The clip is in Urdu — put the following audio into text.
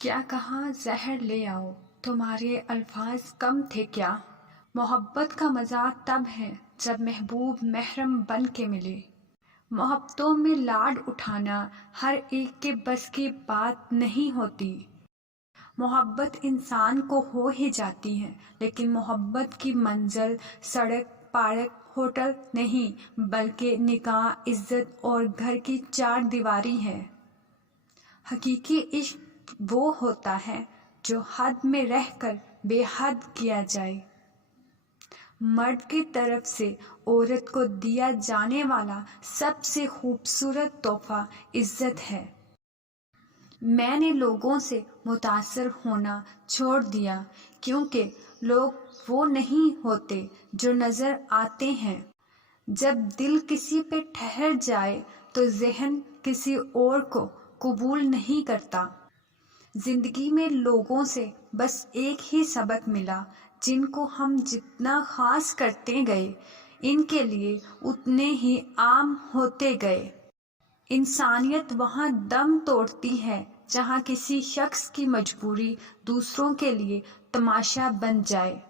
کیا کہا زہر لے آؤ، تمہارے الفاظ کم تھے کیا؟ محبت کا مزہ تب ہے جب محبوب محرم بن کے ملے۔ محبتوں میں لاڈ اٹھانا ہر ایک کے بس کی بات نہیں ہوتی۔ محبت انسان کو ہو ہی جاتی ہے، لیکن محبت کی منزل سڑک، پارک، ہوٹل نہیں، بلکہ نکاح، عزت اور گھر کی چار دیواری ہے۔ حقیقی عشق وہ ہوتا ہے جو حد میں رہ کر بے حد کیا جائے۔ مرد کی طرف سے عورت کو دیا جانے والا سب سے خوبصورت تحفہ عزت ہے۔ میں نے لوگوں سے متاثر ہونا چھوڑ دیا، کیونکہ لوگ وہ نہیں ہوتے جو نظر آتے ہیں۔ جب دل کسی پہ ٹھہر جائے تو ذہن کسی اور کو قبول نہیں کرتا۔ زندگی میں لوگوں سے بس ایک ہی سبق ملا، جن کو ہم جتنا خاص کرتے گئے، ان کے لیے اتنے ہی عام ہوتے گئے۔ انسانیت وہاں دم توڑتی ہے جہاں کسی شخص کی مجبوری دوسروں کے لیے تماشا بن جائے۔